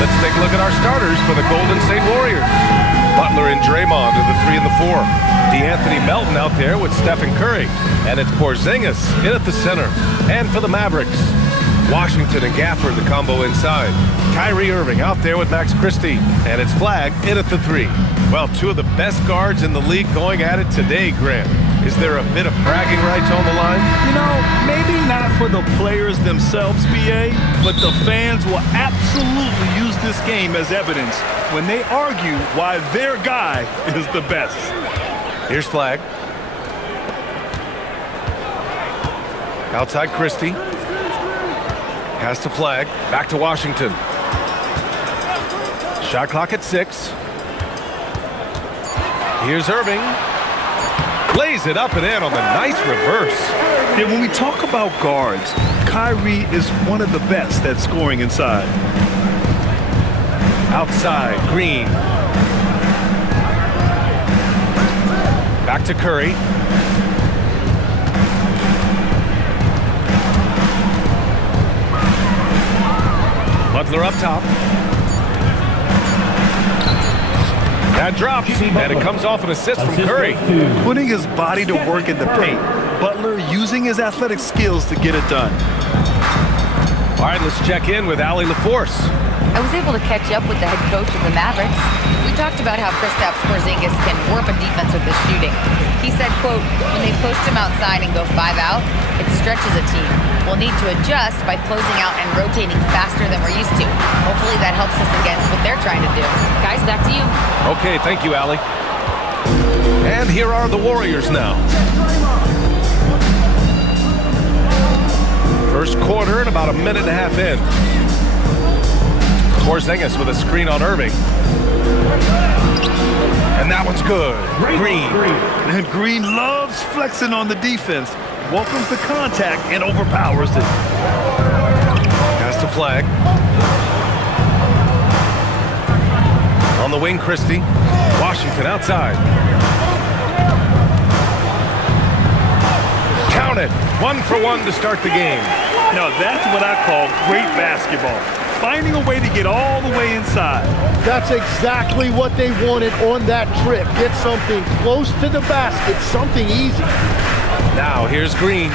Let's take a look at our starters for the Golden State Warriors. Butler and Draymond are the 3 and the 4. DeAnthony Melton out there with Stephen Curry. And it's Porzingis in at the center. And for the Mavericks, Washington and Gafford, the combo inside. Kyrie Irving out there with Max Christie. And it's Flagg in at the 3. Well, 2 of the best guards in the league going at it today, Grant. Is there a bit of bragging rights on the line? You know, maybe not for the players themselves, BA, but the fans will absolutely use this game as evidence when they argue why their guy is the best. Here's Flagg. Outside Christie. Has to Flagg. Back to Washington. Shot clock at 6. Here's Irving. Lays it up and in on the nice reverse. Yeah, when we talk about guards, Kyrie is one of the best at scoring inside. Outside, Green. Back to Curry. Butler up top. That drops, and it comes off an assist from Curry. Putting his body to work in the paint. Butler using his athletic skills to get it done. All right, let's check in with Allie LaForce. I was able to catch up with the head coach of the Mavericks. We talked about how Kristaps Porzingis can warp a defense with his shooting. He said, quote, when they post him outside and go 5 out, it stretches a team. We'll need to adjust by closing out and rotating faster than we're used to. Hopefully that helps us against what they're trying to do. Guys, back to you. Okay, thank you, Allie. And here are the Warriors now. First quarter and about a minute and a half in. Porzingis with a screen on Irving. And that one's good. Green. And Green loves flexing on the defense. Welcomes the contact and overpowers it. Pass to Flagg. On the wing, Christie. Washington outside. Count it. 1 for 1 to start the game. Now that's what I call great basketball. Finding a way to get all the way inside. That's exactly what they wanted on that trip. Get something close to the basket, something easy. Now here's Green.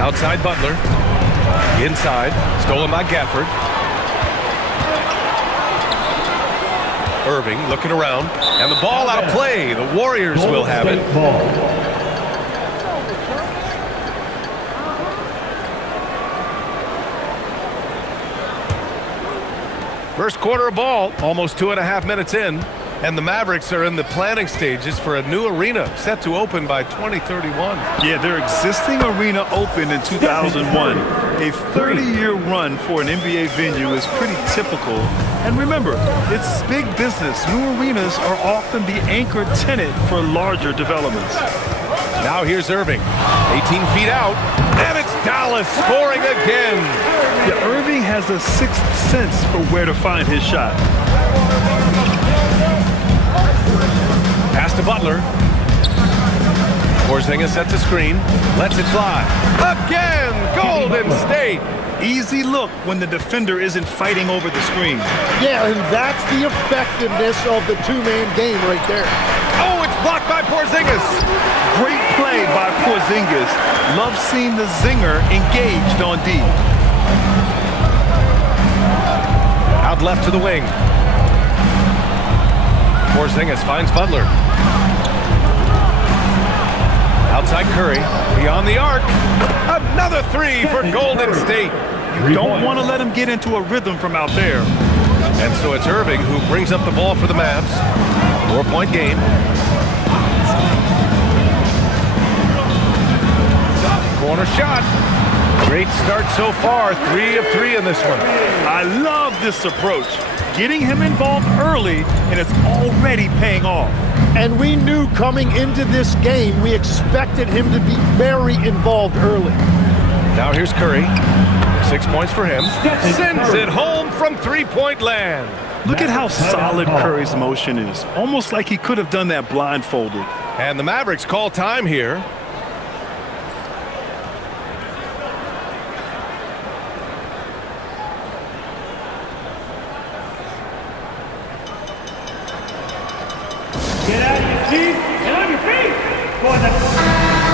Outside Butler. Inside. Stolen by Gafford. Irving looking around. And the ball out of play. The Warriors will have it. First quarter of ball, almost 2.5 minutes in, and the Mavericks are in the planning stages for a new arena set to open by 2031. Yeah, their existing arena opened in 2001. A 30-year run for an NBA venue is pretty typical. And remember, it's big business. New arenas are often the anchor tenant for larger developments. Now here's Irving, 18 feet out, and it's Dallas scoring again. Yeah, Irving has a sixth sense for where to find his shot. Pass to Butler. Porzingis sets a screen, lets it fly. Again, Golden State. Easy look when the defender isn't fighting over the screen. Yeah, and that's the effectiveness of the two-man game right there. Oh, it's blocked by Porzingis. Great play by Porzingis. Love seeing the zinger engaged on D. Out left to the wing. Porzingis finds Butler. Outside Curry, beyond the arc. Another 3 for Golden State. You don't want to let him get into a rhythm from out there. And so it's Irving who brings up the ball for the Mavs. 4-point game. Corner shot. Great start so far. 3 of 3 in this one. I love this approach. Getting him involved early, and it's already paying off. And we knew coming into this game, we expected him to be very involved early. Now here's Curry. 6 points for him. Sends it home from three-point land. Look at how solid Curry's motion is. Almost like he could have done that blindfolded. And the Mavericks call time here.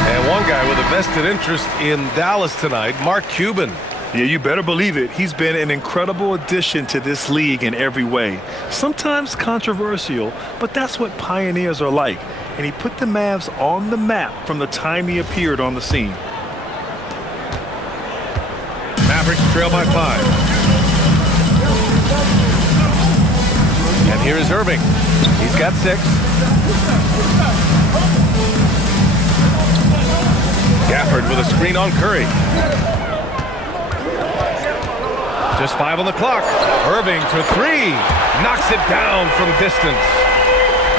And one guy with a vested interest in Dallas tonight, Mark Cuban. Yeah, you better believe it. He's been an incredible addition to this league in every way. Sometimes controversial, but that's what pioneers are like. And he put the Mavs on the map from the time he appeared on the scene. Mavericks trail by 5. And here is Irving. He's got 6. Gafford with a screen on Curry. Just 5 on the clock. Irving for 3. Knocks it down from distance.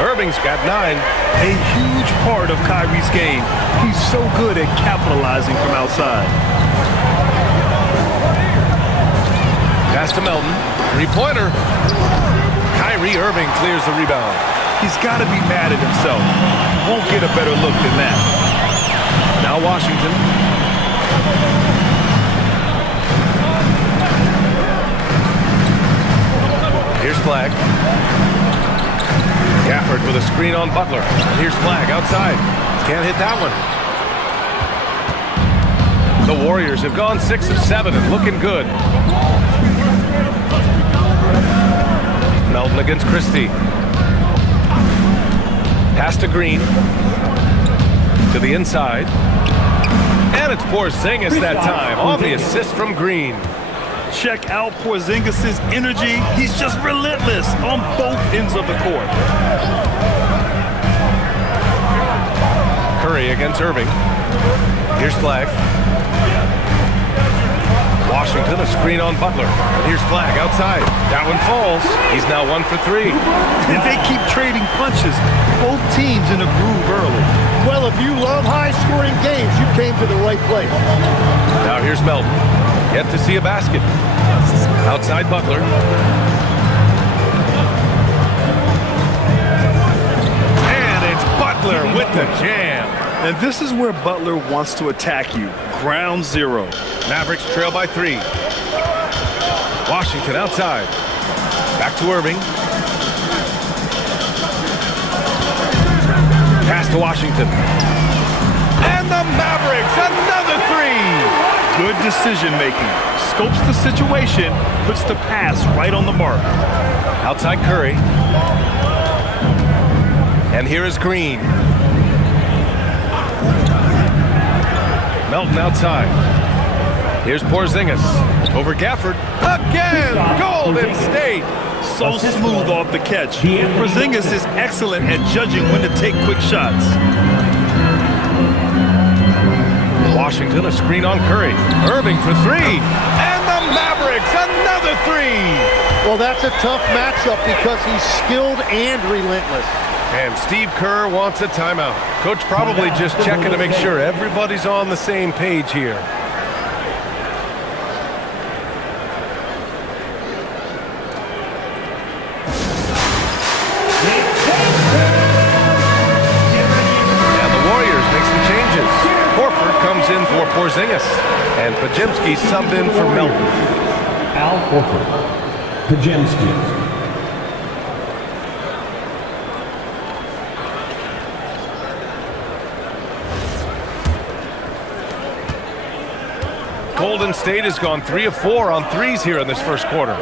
Irving's got 9. A huge part of Kyrie's game. He's so good at capitalizing from outside. Pass to Melton. 3-pointer. Kyrie Irving clears the rebound. He's got to be mad at himself. Won't get a better look than that. Now Washington. Here's Flag. Gafford with a screen on Butler. Here's Flag outside. Can't hit that one. The Warriors have gone 6 of 7 and looking good. Melton against Christie. Pass to Green. To the inside. And it's Porzingis that time on the assist from Green. Check out Porzingis' energy. He's just relentless on both ends of the court. Curry against Irving. Here's Flag. Washington, a screen on Butler. And here's Flag outside. That one falls. He's now 1 for 3. And they keep trading punches. Both teams in a groove early. Well, if you love high-scoring games, you came to the right place. Now here's Melton. Yet to see a basket. Outside Butler. And it's Butler with the jam. And this is where Butler wants to attack you. Ground zero. Mavericks trail by 3. Washington outside. Back to Irving. Pass to Washington. And the Mavericks, another 3. Good decision making. Scopes the situation, puts the pass right on the mark. Outside Curry. And here is Green. Melton outside. Here's Porzingis. Over Gafford. Again! Golden State! So smooth off the catch. Porzingis is excellent at judging when to take quick shots. Washington, a screen on Curry. Irving for 3. And the Mavericks, another 3. Well, that's a tough matchup because he's skilled and relentless. And Steve Kerr wants a timeout. Coach probably just checking to make sure everybody's on the same page here. And the Warriors make some changes. Horford comes in for Porzingis. And Pajemski subbed in for Melton. Al Horford. Pajemski. Golden State has gone 3 of 4 on threes here in this first quarter.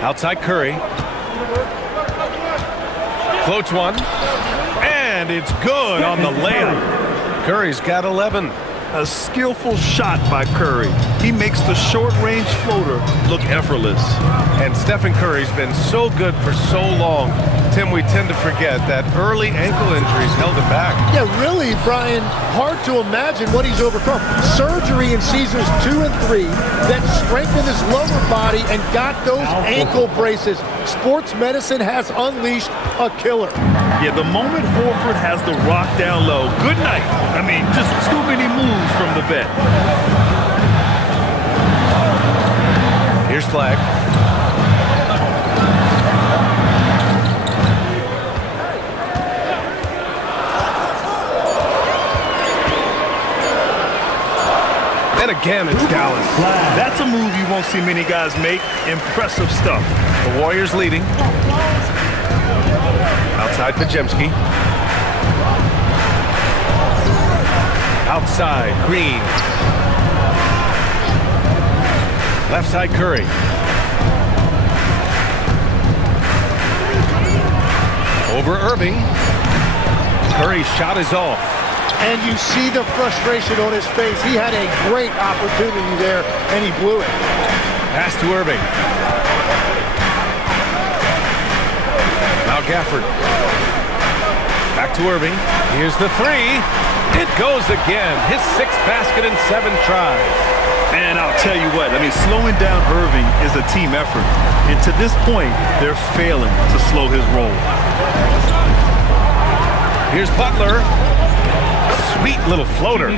Outside Curry. Floats one. And it's good on the layup. Curry's got 11. A skillful shot by Curry. He makes the short-range floater look effortless. And Stephen Curry's been so good for so long. Tim, we tend to forget that early ankle injuries held him back. Yeah, really, Brian, hard to imagine what he's overcome. Surgery in seasons 2 and 3 that strengthened his lower body and got those ankle braces. Sports medicine has unleashed a killer. Yeah, the moment Horford has the rock down low, good night. I mean, just too many moves from the vet. Here's Flag. And again, it's Dallas. That's a move you won't see many guys make. Impressive stuff. The Warriors leading. Outside Pajemski. Outside Green. Left side Curry. Over Irving. Curry's shot is off. And you see the frustration on his face. He had a great opportunity there, and he blew it. Pass to Irving. Now Gafford. Back to Irving. Here's the three. It goes again. His sixth basket in 7 tries. And I'll tell you what, I mean, slowing down Irving is a team effort. And to this point, they're failing to slow his roll. Here's Butler. Sweet little floater.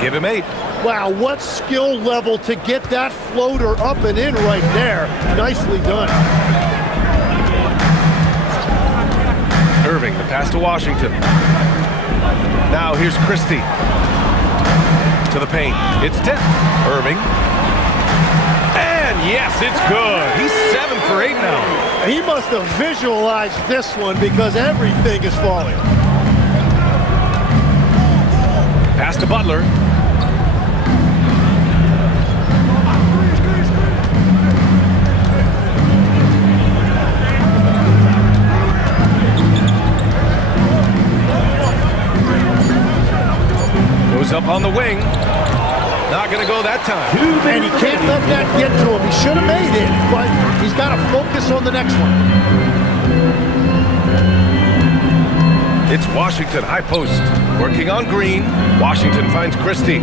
Give him 8. Wow, what skill level to get that floater up and in right there. Nicely done. Irving, the pass to Washington. Now here's Christie. To the paint. It's tipped. Irving. And yes, it's good. He's 7 for 8 now. He must have visualized this one because everything is falling. Pass to Butler. Goes up on the wing. Not going to go that time. And he can't let that get to him. He should have made it, but he's got to focus on the next one. It's Washington, high post. Working on Green. Washington finds Christie.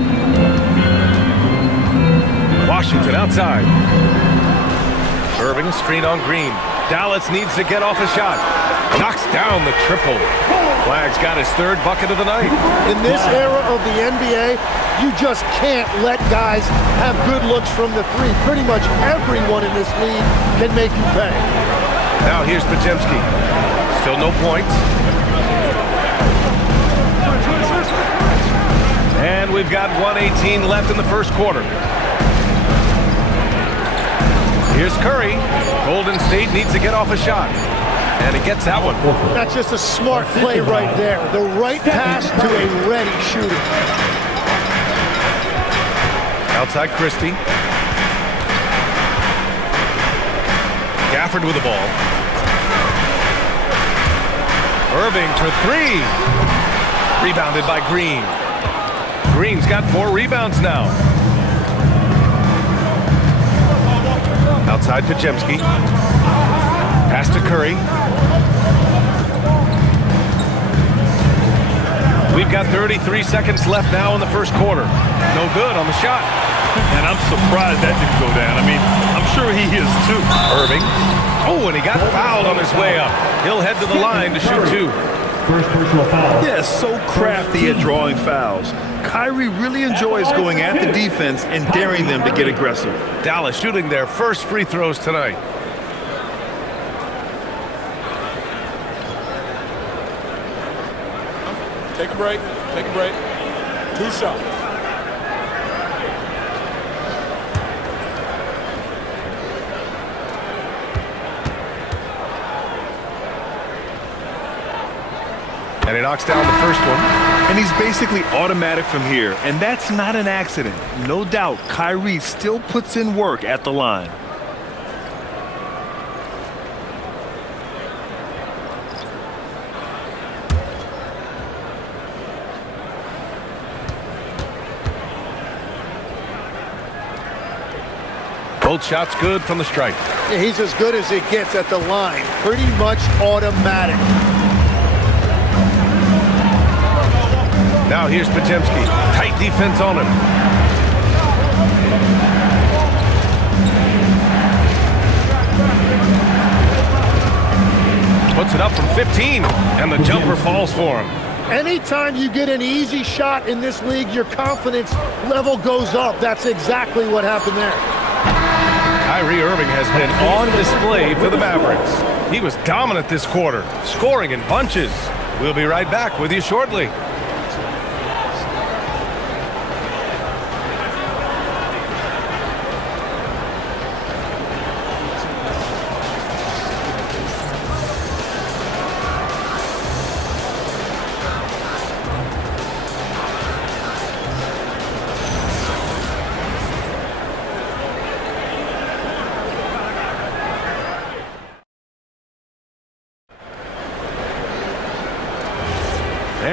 Washington outside. Irving, screen on Green. Dallas needs to get off a shot. Knocks down the triple. Flag's got his 3rd bucket of the night. In this era of the NBA, you just can't let guys have good looks from the 3. Pretty much everyone in this league can make you pay. Now here's Pajemski. Still no points. And we've got 1:18 left in the first quarter. Here's Curry. Golden State needs to get off a shot. And he gets that one. That's just a smart play right there. The right pass to a ready shooter. Outside Christie. Gafford with the ball. Irving for 3. Rebounded by Green. Green's got 4 rebounds now. Outside Pajemski. Pass to Curry. We've got 33 seconds left now in the first quarter. No good on the shot. And I'm surprised that didn't go down. I mean, I'm sure he is too. Irving. Oh, and he got fouled on his way up. He'll head to the line to shoot 2. First personal foul. Yeah, so crafty at drawing fouls. Kyrie really enjoys going at the defense and daring them to get aggressive. Dallas shooting their first free throws tonight. Take a break. Take a break. 2 shots. And he knocks down the first one. And he's basically automatic from here, and that's not an accident. No doubt, Kyrie still puts in work at the line. Both shots good from the stripe. Yeah, he's as good as it gets at the line. Pretty much automatic. Now here's Pajemski. Tight defense on him. Puts it up from 15, and the jumper falls for him. Anytime you get an easy shot in this league, your confidence level goes up. That's exactly what happened there. Kyrie Irving has been on display for the Mavericks. He was dominant this quarter, scoring in bunches. We'll be right back with you shortly.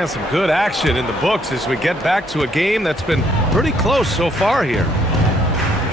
And some good action in the books as we get back to a game that's been pretty close so far here.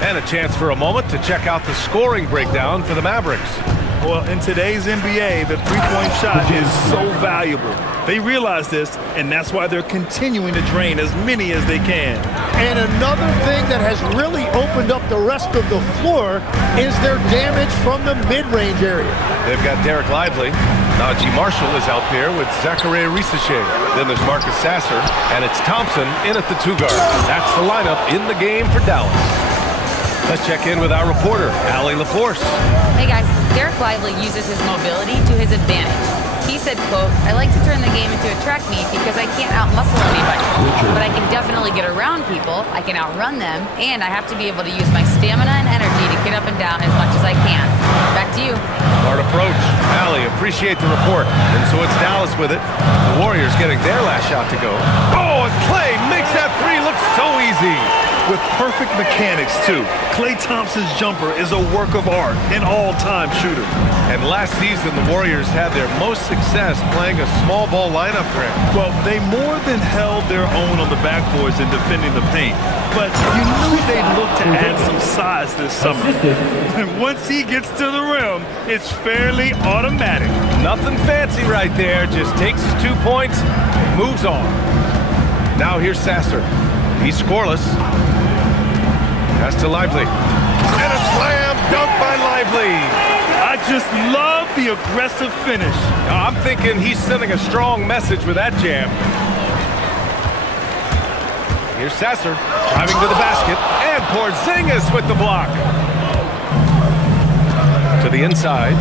And a chance for a moment to check out the scoring breakdown for the Mavericks. Well, in today's NBA, the three-point shot is so valuable. They realize this, and that's why they're continuing to drain as many as they can. And another thing that has really opened up the rest of the floor is their damage from the mid-range area. They've got Derek Lively. Najee Marshall is out there with Zachariah Risachet. Then there's Marcus Sasser, and it's Thompson in at the 2-guard. That's the lineup in the game for Dallas. Let's check in with our reporter, Allie LaForce. Hey guys, Derek Lively uses his mobility to his advantage. He said, quote, "I like to turn the game into a track meet because I can't outmuscle anybody. But I can definitely get around people, I can outrun them, and I have to be able to use my stamina and energy to get up and down as much as I can." Back to you. Smart approach. Allie, appreciate the report. And so it's Dallas with it. The Warriors getting their last shot to go. Oh, and Klay makes that three look so easy. With perfect mechanics, too. Klay Thompson's jumper is a work of art, an all-time shooter. And last season, the Warriors had their most success playing a small ball lineup, Grant. Well, they more than held their own on the backboards in defending the paint. But you knew they'd look to add some size this summer. And once he gets to the rim, it's fairly automatic. Nothing fancy right there. Just takes his 2 points, moves on. Now here's Sasser. He's scoreless. Pass to Lively. And a slam dunk by Lively. I just love the aggressive finish. I'm thinking he's sending a strong message with that jam. Here's Sasser driving to the basket. And Porzingis with the block. To the inside.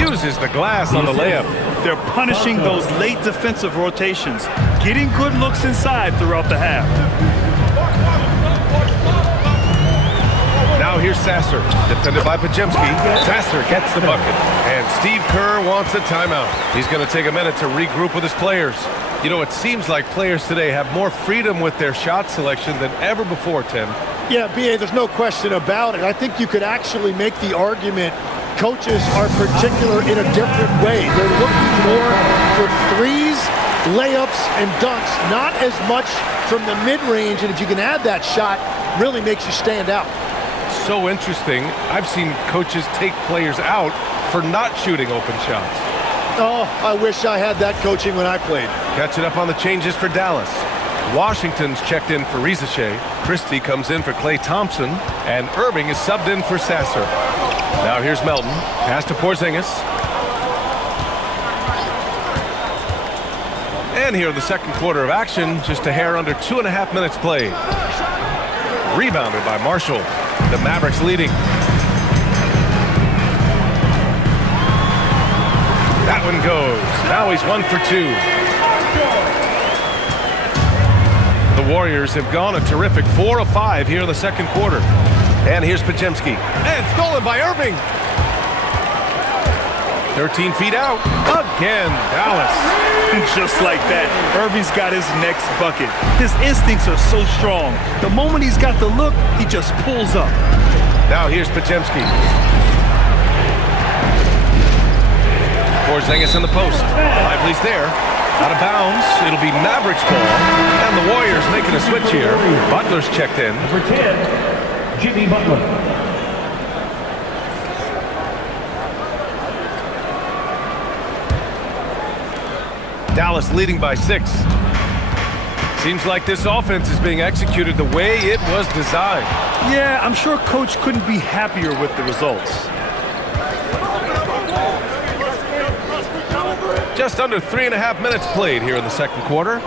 Uses the glass on the layup. They're punishing those late defensive rotations, getting good looks inside throughout the half. Now here's Sasser, defended by Pajemski. Sasser gets the bucket, and Steve Kerr wants a timeout. He's going to take a minute to regroup with his players. You know, it seems like players today have more freedom with their shot selection than ever before, Tim. Yeah, B.A., there's no question about it. I think you could actually make the argument coaches are particular in a different way. They're looking more for threes, layups, and dunks, not as much from the mid-range, and if you can add that shot, really makes you stand out. So interesting. I've seen coaches take players out for not shooting open shots. Oh, I wish I had that coaching when I played. Catching up on the changes for Dallas. Washington's checked in for Risachet. Christie comes in for Klay Thompson, and Irving is subbed in for Sasser. Now here's Melton. Pass to Porzingis. And here in the second quarter of action, just a hair under 2.5 minutes played. Rebounded by Marshall. The Mavericks leading. That one goes. Now he's 1 for 2. The Warriors have gone a terrific 4 of 5 here in the second quarter. And here's Pajemski. And stolen by Irving. 13 feet out. Again, Dallas. And just like that, Irving's got his next bucket. His instincts are so strong. The moment he's got the look, he just pulls up. Now here's Pajemski. Porzingis in the post. Lively's there. Out of bounds. It'll be Mavericks ball. And the Warriors making a switch here. Butler's checked in. Number 10, Jimmy Butler. Dallas leading by 6. Seems like this offense is being executed the way it was designed. Yeah, I'm sure Coach couldn't be happier with the results. Just under 3.5 minutes played here in the second quarter.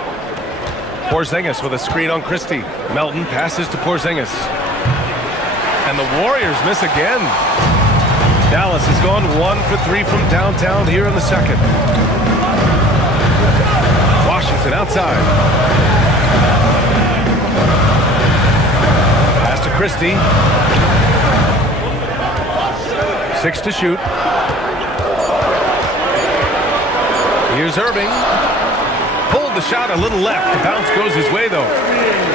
Porzingis with a screen on Christie. Melton passes to Porzingis. And the Warriors miss again. Dallas has gone 1 for 3 from downtown here in the second. Washington outside. Pass to Christie. 6 to shoot. Here's Irving. Pulled the shot a little left. The bounce goes his way, though.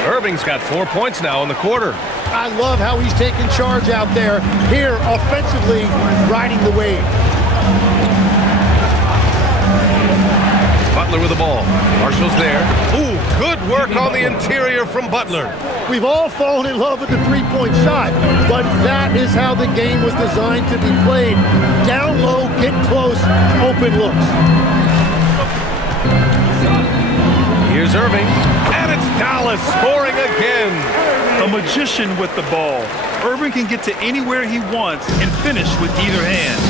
Irving's got 4 points now in the quarter. I love how he's taking charge out there. Here, offensively, riding the wave. Butler with the ball. Marshall's there. Ooh, good work on the interior from Butler. We've all fallen in love with the three-point shot, but that is how the game was designed to be played. Down low, get close, open looks. Here's Irving, and it's Dallas scoring again. A magician with the ball. Irving can get to anywhere he wants and finish with either hand.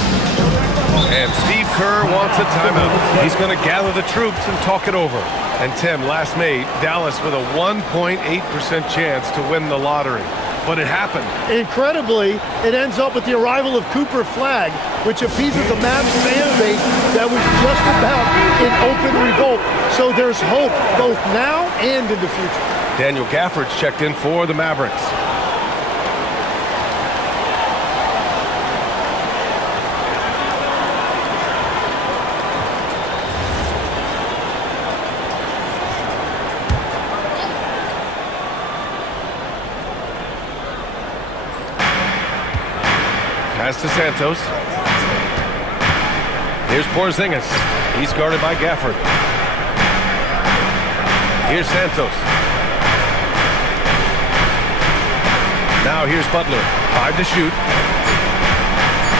And Steve Kerr wants a timeout. He's going to gather the troops and talk it over. And Tim, last May, Dallas with a 1.8% chance to win the lottery. But it happened. Incredibly, it ends up with the arrival of Cooper Flagg, which appeases the Mavs fan base that was just about in open revolt. So there's hope both now and in the future. Daniel Gafford's checked in for the Mavericks. Pass to Santos. Here's Porzingis. He's guarded by Gafford. Here's Santos. Now here's Butler. 5 to shoot.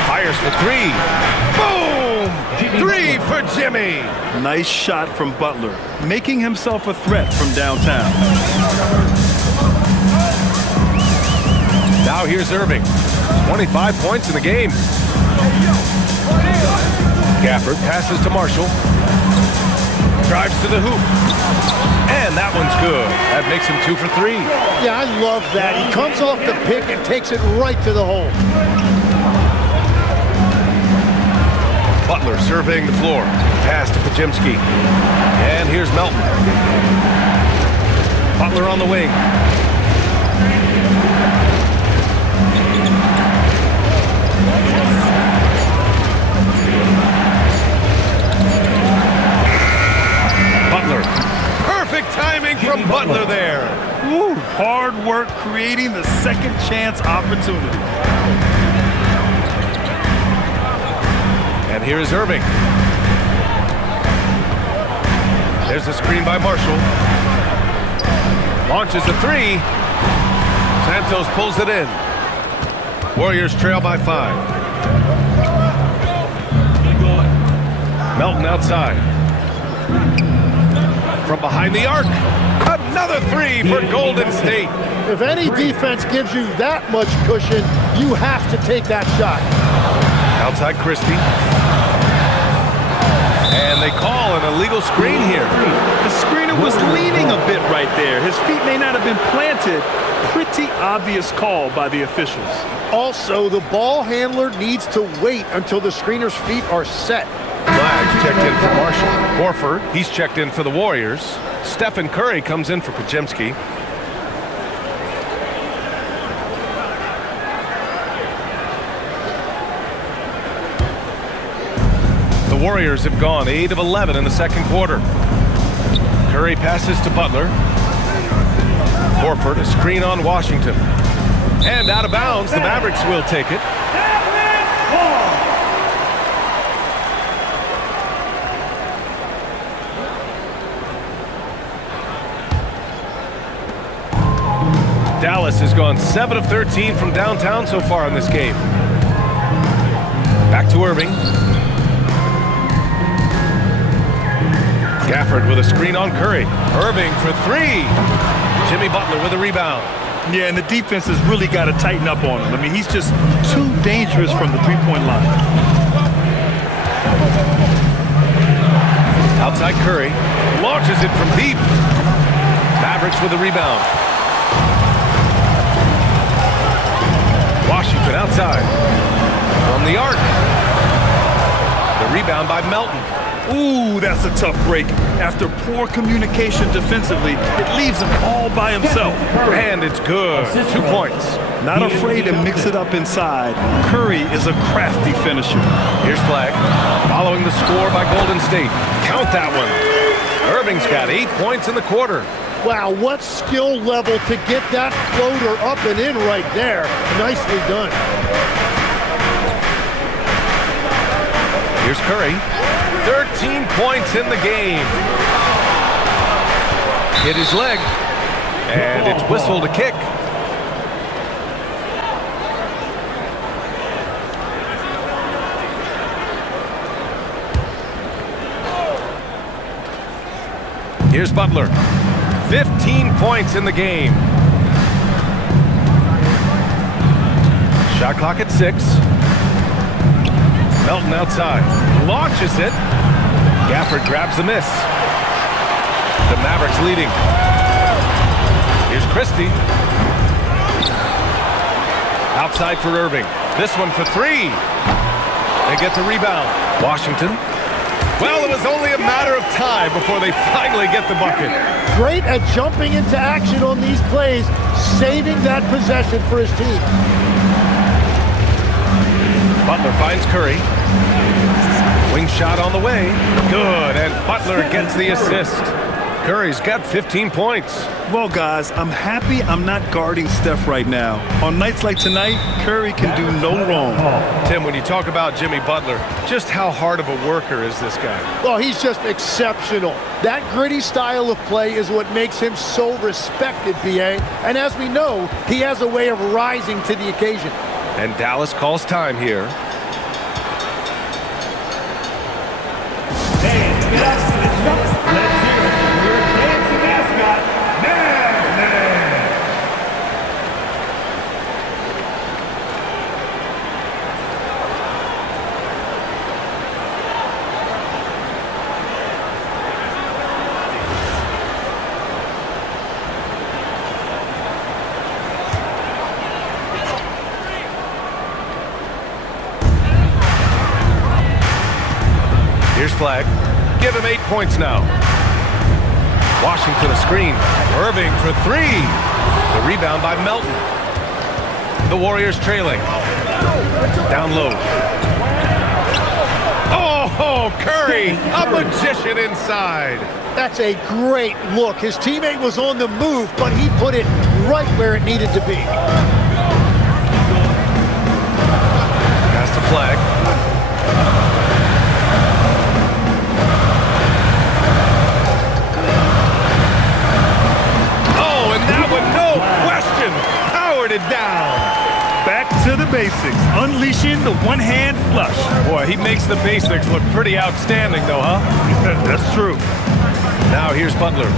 Fires for 3. Boom! 3 for Jimmy. Nice shot from Butler, making himself a threat from downtown. Now here's Irving. 25 points in the game. Gafford passes to Marshall. Drives to the hoop. And that one's good. That makes him 2 for 3. Yeah, I love that. He comes off the pick and takes it right to the hole. Butler surveying the floor. Pass to Pajemski. And here's Melton. Butler on the wing. Butler. Perfect timing from Butler there. Woo, hard work creating the second chance opportunity. And here is Irving. There's a screen by Marshall. Launches a 3. Santos pulls it in. Warriors trail by 5. Melton outside. From behind the arc. Another 3 for Golden State. If any defense gives you that much cushion, you have to take that shot. Outside Christie. And they call an illegal screen here. The screener was leaning a bit right there. His feet may not have been planted. Pretty obvious call by the officials. Also, the ball handler needs to wait until the screener's feet are set. Flagg checked in for Marshall. Horford, he's checked in for the Warriors. Stephen Curry comes in for Pajemski. The Warriors have gone 8 of 11 in the second quarter. Curry passes to Butler. Horford, a screen on Washington. And out of bounds, the Mavericks will take it. Dallas has gone 7 of 13 from downtown so far in this game. Back to Irving. Gafford with a screen on Curry. Irving for 3. Jimmy Butler with a rebound. Yeah, and the defense has really got to tighten up on him. I mean, he's just too dangerous from the three-point line. Outside Curry. Launches it from deep. Mavericks with a rebound. Washington outside. From the arc. The rebound by Melton. Ooh, that's a tough break. After poor communication defensively, it leaves him all by himself. And it's good. 2 points. Not afraid to mix it up inside. Curry is a crafty finisher. Here's Flagg. Following the score by Golden State. Count that one. Irving's got 8 points in the quarter. Wow, what skill level to get that floater up and in right there. Nicely done. Here's Curry. 13 points in the game. Hit his leg, and it's whistled a kick. Here's Butler. 15 points in the game. Shot clock at 6. Melton outside. Launches it. Gafford grabs the miss. The Mavericks leading. Here's Christie. Outside for Irving. This one for 3. They get the rebound. Washington. Well, it was only a matter of time before they finally get the bucket. Great at jumping into action on these plays, saving that possession for his team. Butler finds Curry. Wing shot on the way. Good, and Butler gets the assist. Curry's got 15 points. Well, guys, I'm happy I'm not guarding Steph right now. On nights like tonight, Curry can do no wrong. Tim, when you talk about Jimmy Butler, just how hard of a worker is this guy? Well, he's just exceptional. That gritty style of play is what makes him so respected, BA. And as we know, he has a way of rising to the occasion. And Dallas calls time here. Hey, get up, let's hear it for your dancing mascot, Maverick. Here's Flag. Give him 8 points now. Washington a screen. Irving for 3. The rebound by Melton. The Warriors trailing. Down low. Oh, Curry, a magician inside. That's a great look. His teammate was on the move, but he put it right where it needed to be. Pass to Flag. No question, powered it down. Back to the basics, unleashing the one-hand flush. Boy, he makes the basics look pretty outstanding, though, huh? That's true. Now here's Butler.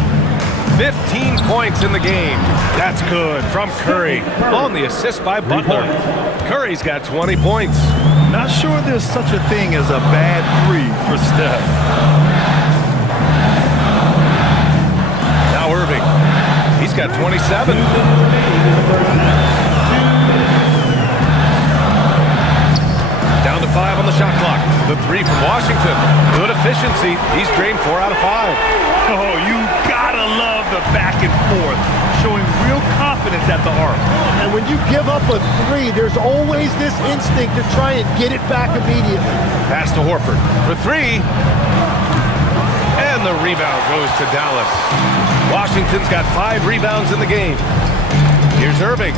15 points in the game. That's good from Curry. On the assist by Butler. Curry's got 20 points. Not sure there's such a thing as a bad 3 for Steph. Now Irving. He's got 27. Down to 5 on the shot clock. The 3 from Washington. Good efficiency. He's drained 4 out of 5. Oh, you gotta love the back and forth, showing real confidence at the arc. And when you give up a 3, there's always this instinct to try and get it back immediately. Pass to Horford for 3. And the rebound goes to Dallas. Washington's got 5 rebounds in the game. Here's Irving.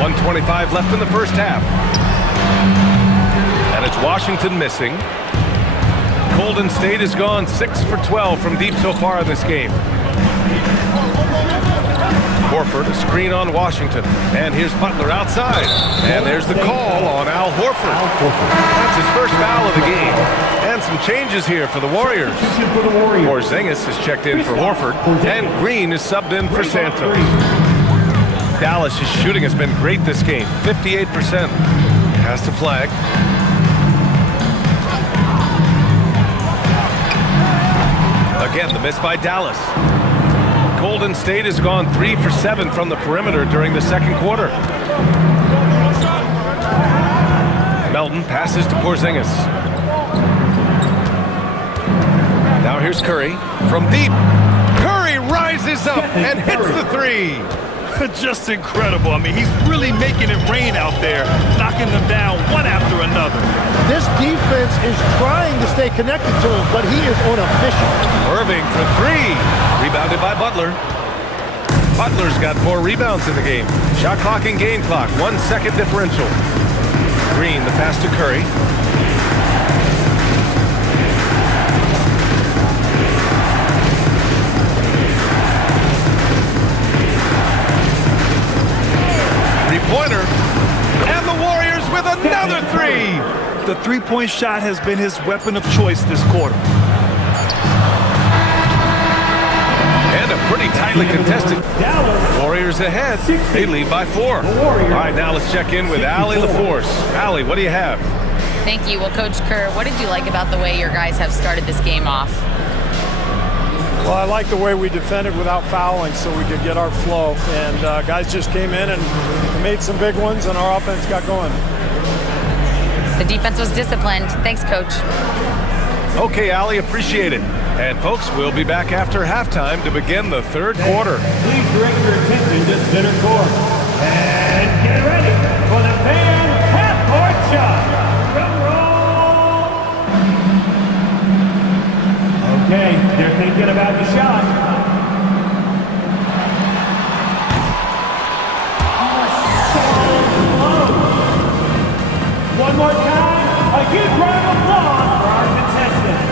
1:25 left in the first half. And it's Washington missing. Golden State has gone 6 for 12 from deep so far in this game. Horford, a screen on Washington. And here's Butler outside. And there's the call on Al Horford. That's his first foul of the game. And some changes here for the Warriors. Porzingis has checked in for Horford. And Green is subbed in for Santos. Dallas' shooting has been great this game. 58%. Pass to Flag. Again, the miss by Dallas. Golden State has gone 3 for 7 from the perimeter during the second quarter. Melton passes to Porzingis. Now here's Curry from deep. Curry rises up and hits the 3. Just incredible. I mean, he's really making it rain out there, knocking them down one after another. This defense is trying to stay connected to him, but he is on a mission. Irving for 3. Rebounded by Butler. Butler's got 4 rebounds in the game. Shot clock and game clock. 1 second differential. Green, the pass to Curry. Three-pointer. And the Warriors with another three. The three-point shot has been his weapon of choice this quarter. And a pretty tightly contested. Dallas. Warriors ahead. They lead by 4. All right, now let's check in with Allie LaForce. Allie, what do you have? Thank you. Well, Coach Kerr, what did you like about the way your guys have started this game off? Well, I like the way we defended without fouling so we could get our flow. And guys just came in and made some big ones, and our offense got going. The defense was disciplined. Thanks, Coach. Okay, Allie, appreciate it. And folks, we'll be back after halftime to begin the third quarter. Please direct your attention to center court. And get ready for the fan half-court shot. Drum roll. Okay, they're thinking about the shot. One more time, a huge round of applause for our contestant.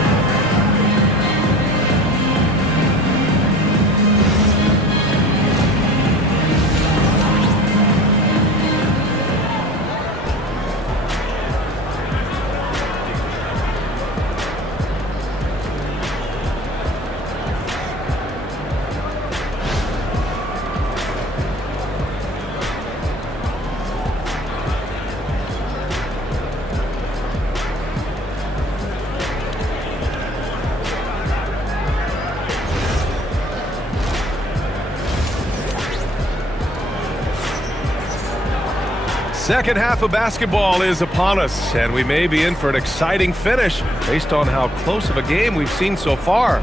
Second half of basketball is upon us, and we may be in for an exciting finish based on how close of a game we've seen so far.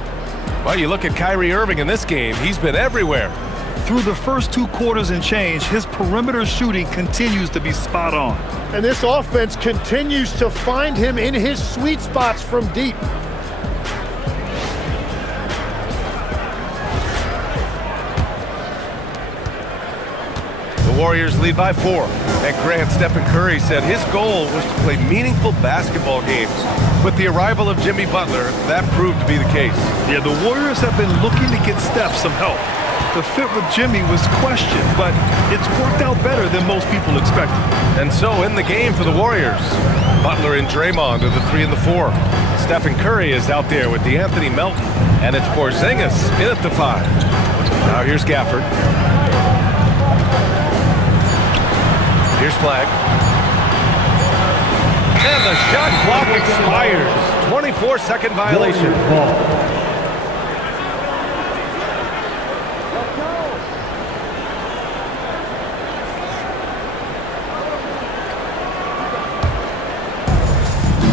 Well, you look at Kyrie Irving in this game, he's been everywhere. Through the first 2 quarters and change, his perimeter shooting continues to be spot on. And this offense continues to find him in his sweet spots from deep. The Warriors lead by 4. And Grant, Stephen Curry said his goal was to play meaningful basketball games. With the arrival of Jimmy Butler, that proved to be the case. Yeah, the Warriors have been looking to get Steph some help. The fit with Jimmy was questioned, but it's worked out better than most people expected. And so in the game for the Warriors, Butler and Draymond are the 3 and the 4. Stephen Curry is out there with D'Anthony Melton, and it's Porzingis in at the 5. Now here's Gafford. Here's Flag. And the shot clock expires. 24-second violation.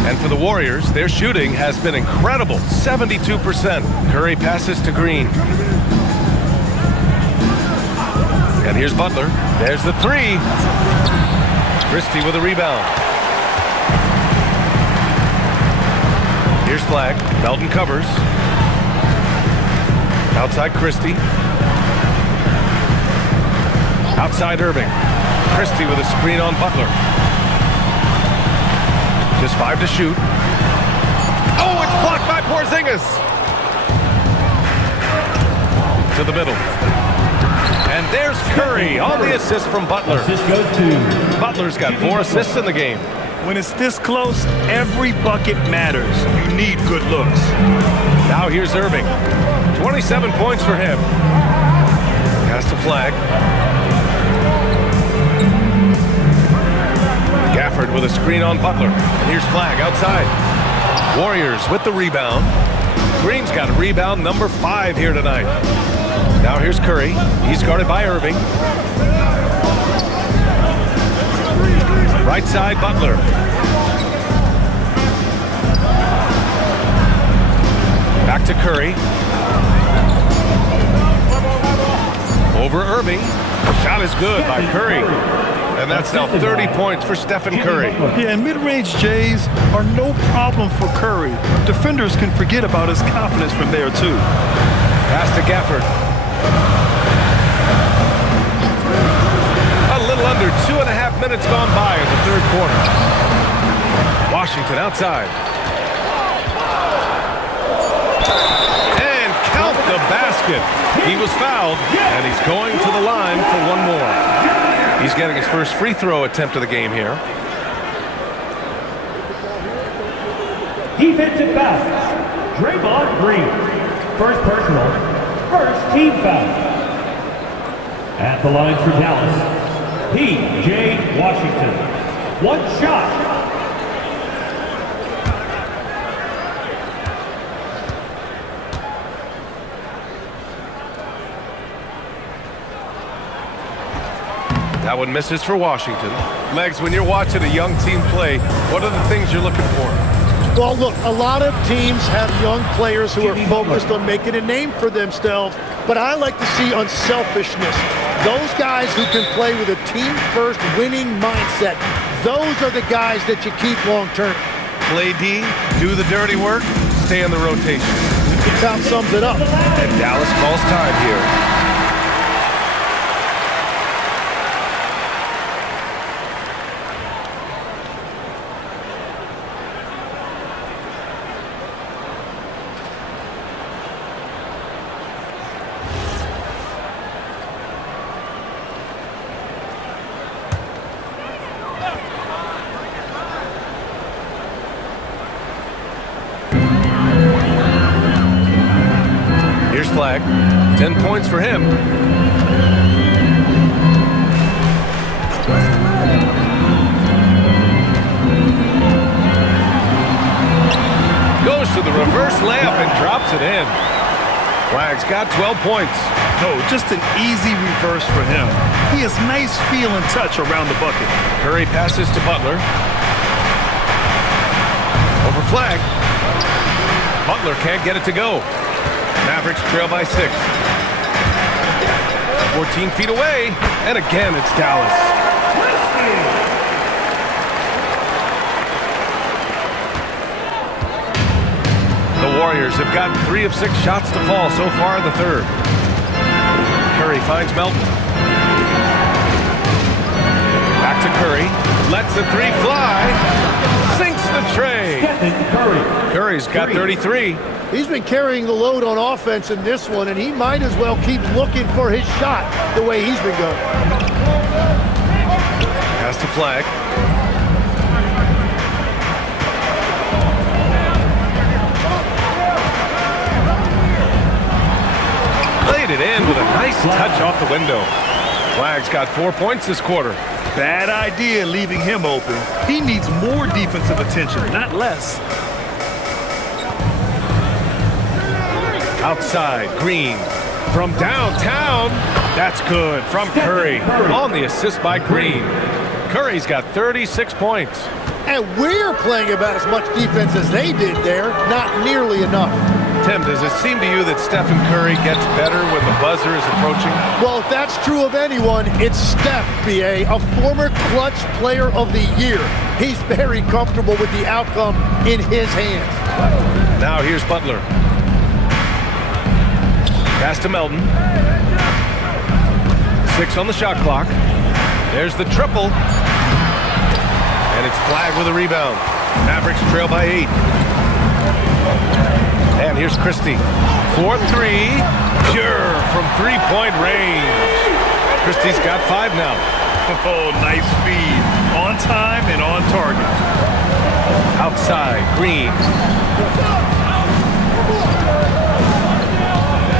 And for the Warriors, their shooting has been incredible, 72%. Curry passes to Green. And here's Butler. There's the 3. Christie with a rebound. Here's Flag. Melton covers. Outside Christie. Outside Irving. Christie with a screen on Butler. Just 5 to shoot. Oh, it's blocked by Porzingis. To the middle. And there's Curry on the assist from Butler. Assist goes to Butler's got 4 assists in the game. When it's this close, every bucket matters. You need good looks. Now here's Irving. 27 points for him. Pass to Flag. Gafford with a screen on Butler. And here's Flag outside. Warriors with the rebound. Green's got rebound number 5 here tonight. Now here's Curry. He's guarded by Irving. Right side, Butler. Back to Curry. Over Irving. Shot is good by Curry. And that's now 30 points for Stephen Curry. Yeah, and mid-range Jays are no problem for Curry. Defenders can forget about his confidence from there, too. Pass to Gafford. A little under 2.5 minutes gone by in the third quarter. Washington outside. And count the basket. He was fouled, and he's going to the line for one more. He's getting his first free throw attempt of the game here. Defensive foul. Draymond Green. First personal. First team foul. At the line for Dallas, P.J. Washington. One shot. That one misses for Washington. Legs, when you're watching a young team play, what are the things you're looking for? Well, look, a lot of teams have young players who are focused on making a name for themselves, but I like to see unselfishness. Those guys who can play with a team-first winning mindset, those are the guys that you keep long-term. Play D, do the dirty work, stay in the rotation. That sums it up. And Dallas calls time here. Flag. 10 points for him. Goes to the reverse layup and drops it in. Flag's got 12 points. No, just an easy reverse for him. He has nice feel and touch around the bucket. Curry passes to Butler. Over Flag. Butler can't get it to go. Mavericks trail by 6. 14 feet away, and again it's Dallas. The Warriors have gotten 3 of 6 shots to fall so far in the third. Curry finds Melton. Back to Curry. Lets the 3 fly. Sinks the tray. Curry's got 33. He's been carrying the load on offense in this one, and he might as well keep looking for his shot the way he's been going. Pass to Flag. Laid it in with a nice touch off the window. Flag's got 4 points this quarter. Bad idea leaving him open. He needs more defensive attention, not less. Outside, Green. From downtown, that's good. From Curry. On the assist by Green. Curry's got 36 points. And we're playing about as much defense as they did there. Not nearly enough. Tim, does it seem to you that Stephen Curry gets better when the buzzer is approaching? Well, if that's true of anyone, it's Steph, B.A., a former clutch player of the year. He's very comfortable with the outcome in his hands. Now here's Butler. Pass to Melton. 6 on the shot clock. There's the triple. And it's Flag with a rebound. Mavericks trail by 8. And here's Christie. 4-3. Pure from 3-point range. Christie's got 5 now. Oh, nice feed. On time and on target. Outside, Green.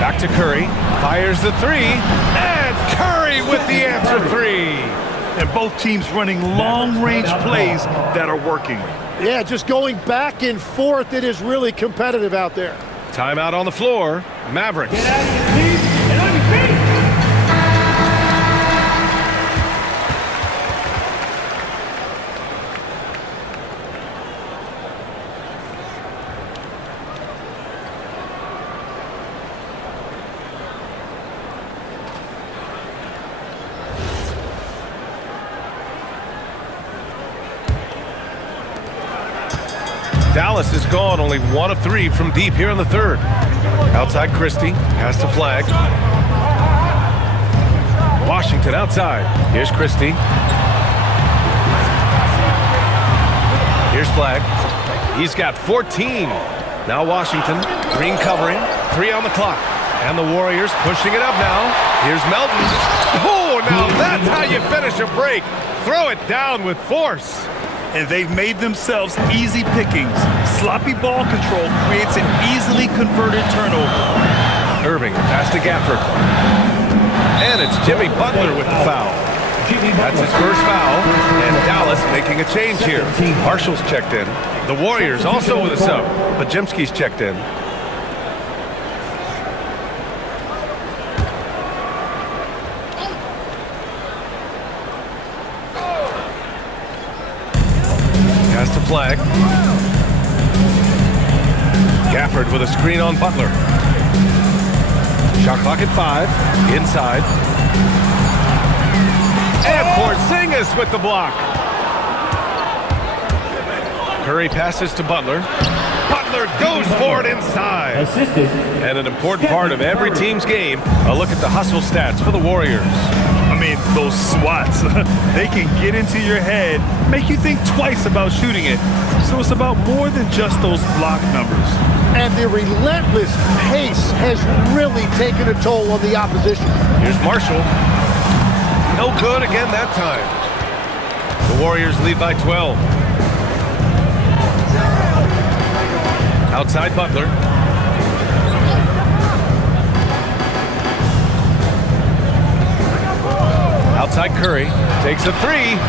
Back to Curry. Fires the 3. And Curry with the answer 3. And both teams running long-range plays that are working. Yeah, just going back and forth. It is really competitive out there. Timeout on the floor. Mavericks. Get out of your seats and on your feet. Dallas is gone only 1 of 3 from deep here in the third. Outside Christie, pass to Flag. Washington outside. Here's Christie. Here's flag. He's got 14. Now Washington. Green covering. 3 on the clock. And the Warriors pushing it up now. Here's Melton. Oh, now that's how you finish a break. Throw it down with force. And they've made themselves easy pickings. Sloppy ball control creates an easily converted turnover. Irving, pass to Gafford. And it's Jimmy Butler with the foul. That's his first foul, and Dallas making a change here. Marshall's checked in. The Warriors also with a sub. Pajimski's checked in. Pass to Flag. Gafford with a screen on Butler. Shot clock at 5. Inside. And Porzingis with the block. Curry passes to Butler. Butler goes for it inside. Assisted. And an important part of every team's game, a look at the hustle stats for the Warriors. I mean, those swats, they can get into your head, make you think twice about shooting it. So it's about more than just those block numbers. And the relentless pace has really taken a toll on the opposition. Here's Marshall. No good again that time. The Warriors lead by 12. Outside Butler. Outside Curry. Takes a 3.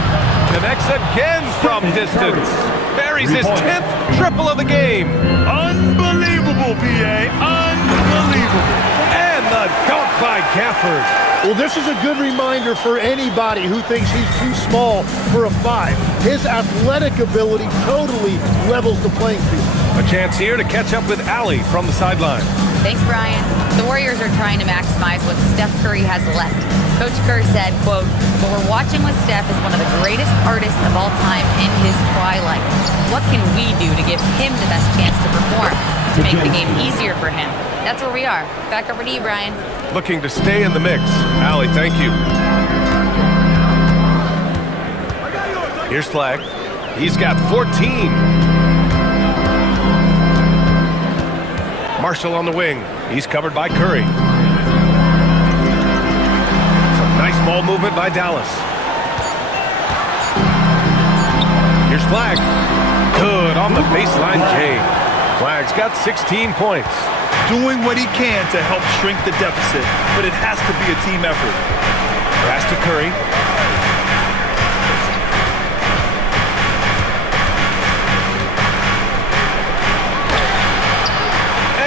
Connects again from distance. Buries his 10th triple of the game. Unbelievable, B.A. Unbelievable. And the dunk by Gafford. Well, this is a good reminder for anybody who thinks he's too small for a 5. His athletic ability totally levels the playing field. A chance here to catch up with Allie from the sideline. Thanks, Brian. The Warriors are trying to maximize what Steph Curry has left. Coach Kerr said, quote, "What we're watching with Steph is one of the greatest artists of all time in his twilight. What can we do to give him the best chance to perform, to make the game easier for him?" That's where we are. Back over to you, Brian. Looking to stay in the mix. Allie, thank you. Here's Flag. He's got 14. Marshall on the wing. He's covered by Curry. Some nice ball movement by Dallas. Here's Flag. Good on the baseline J. Flag's got 16 points. Doing what he can to help shrink the deficit, but it has to be a team effort. Pass to Curry.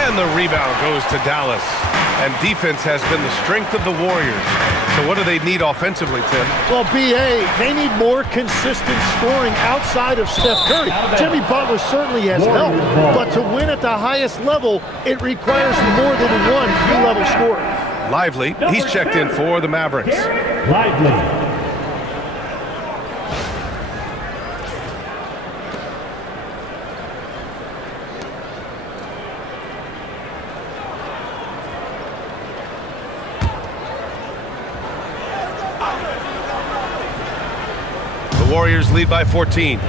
And the rebound goes to Dallas. And defense has been the strength of the Warriors. So what do they need offensively, Tim? Well, B.A., they need more consistent scoring outside of Steph Curry. Jimmy Butler certainly has helped, but to win at the highest level, it requires more than one few-level scorer. Lively, he's checked in for the Mavericks. Lively. Warriors lead by 14.